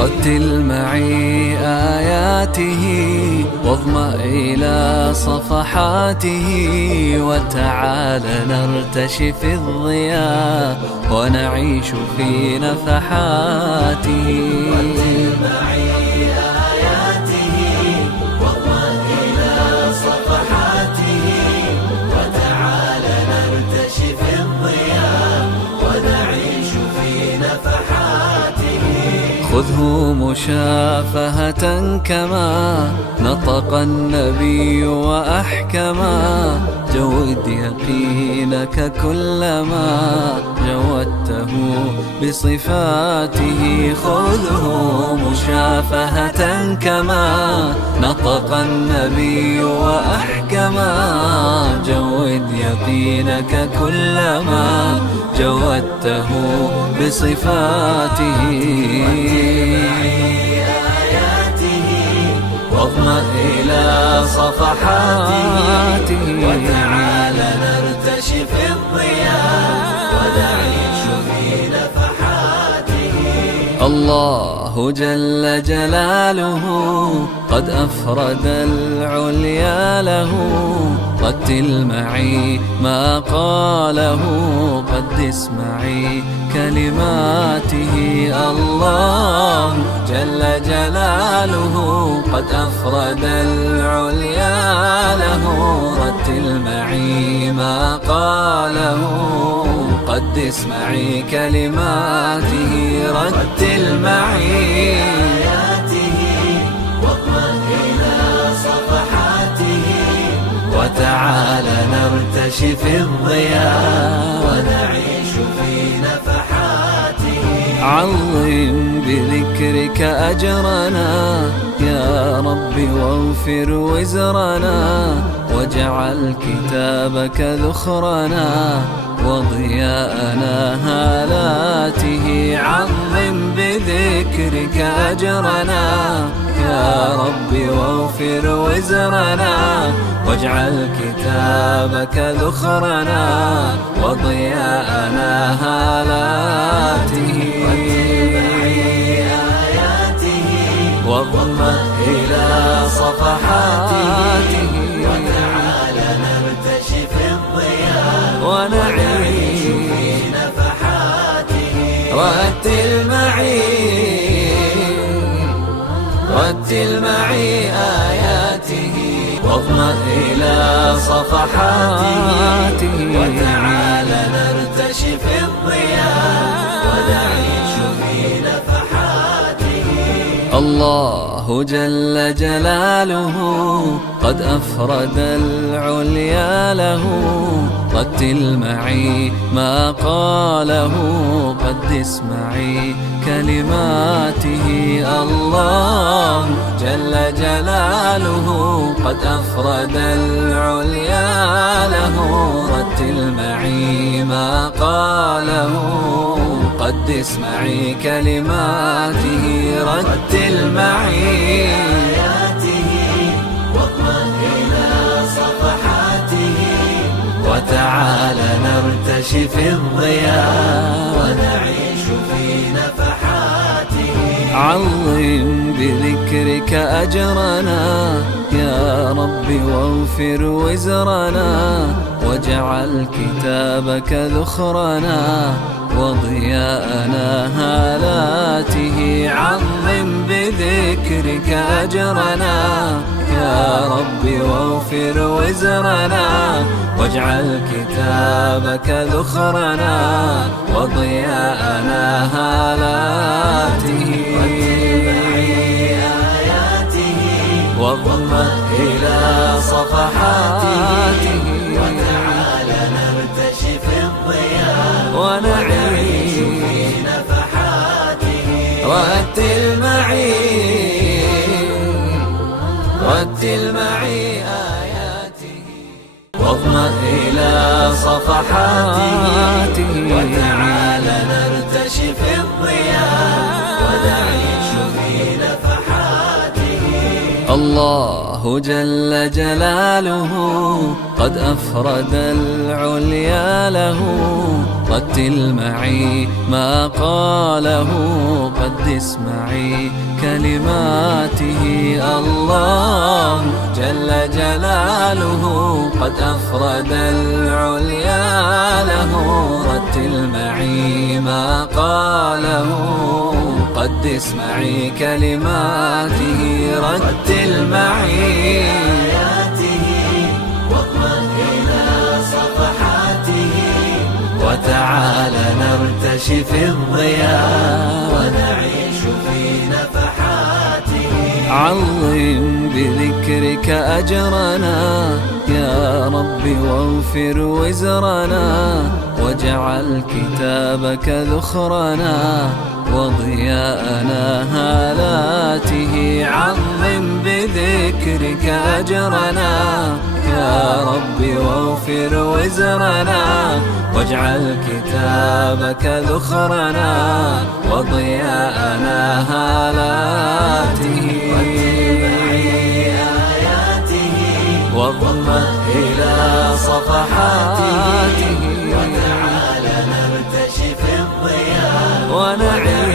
رتل معي آياته واظمأ إلى صفحاته، وتعال نرتشي في الضياء ونعيش في نفحاته. رتل معي آياته واظمأ إلى صفحاته، وتعال نرتشي في الضياء ونعيش في نفحاته. خذه مشافهة كما نطق النبي وأحكما، جود يقينك كلما جودته بصفاته. خذه مشافهة كما نطق النبي وأحكما، جود يقينك كلما جودته بصفاته. واظمأ إلى صفحاته، وتعال نرتشي في الضياء ونعيش في نفحاته. الله جل جلاله قد أفرد العليا له، رتل معي ما قاله قدس معي كلماته. الله جل جلاله قد أفرد العليا له، رتل معي ما قاله قدس معي كلماته. رتل معي آياته واظمأ إلى صفحاته، وتعال نرتشي في الضياء ونعيش في نفحاته. عظم بذكرك أجرنا يا رب واغفر وزرنا، واجعل كتابك ذخرنا وضياءنا هالاته. عظم بذكرك أجرنا يا رب واغفر وزرنا، واجعل كتابك ذخرنا وضياءنا هالاته. واظمأ إلى صفحاته، وتعال نرتشي في الضياء ونعيش في نفحاته. رتل معي آياته واظمأ إلى صفحاته، وتعال نرتشي في الضياء ونعيش في نفحاته. الله جل جلاله قد أفرد العليا له، رتل معي ما قاله قدس معي كلماته. الله جل جلاله قد أفرد العليا له، رتل معي ما قاله قدس معي كلماته. رتل معي آياته واظمأ إلى صفحاته، وتعال نرتشي في الضياء ونعيش في نفحاته. عظم بذكرك أجرنا يا رب واغفر وزرنا، واجعل كتابك ذخرنا وضياءنا هالاته. عظم بذكرك أجرنا يا رب واغفر وزرنا، واجعل كتابك ذخرنا وضياءنا هالاته. واظمأ إلى صفحاته، وتعال نرتشي في الضياء ونعيش رتل معي آياته واظمأ إلى صفحاته وتعال نرتشي في الضياء ونعيش في نفحاته. الله جل جلاله قد أفرد العليا له رتل معي ما قاله قدس معي كلماته. الله جل جلاله قد أفرد العليا له رتل معي ما قاله قدس معي كلماته. رتل معي آياته واضمن إلى صفحاته وتعال نرتشي في الضياء ونعيش في نفحاته. عظم بذكرك أجرنا يا رب واغفر وزرنا واجعل كتابك ذخرنا وضياءنا هالاته. عظم بذكرك أجرنا يا رب واغفر وزرنا واجعل كتابك ذخرنا وضياءنا هالاته. واضمأ إلى صفحاته وتعال نرتشي في الضياء ونعيش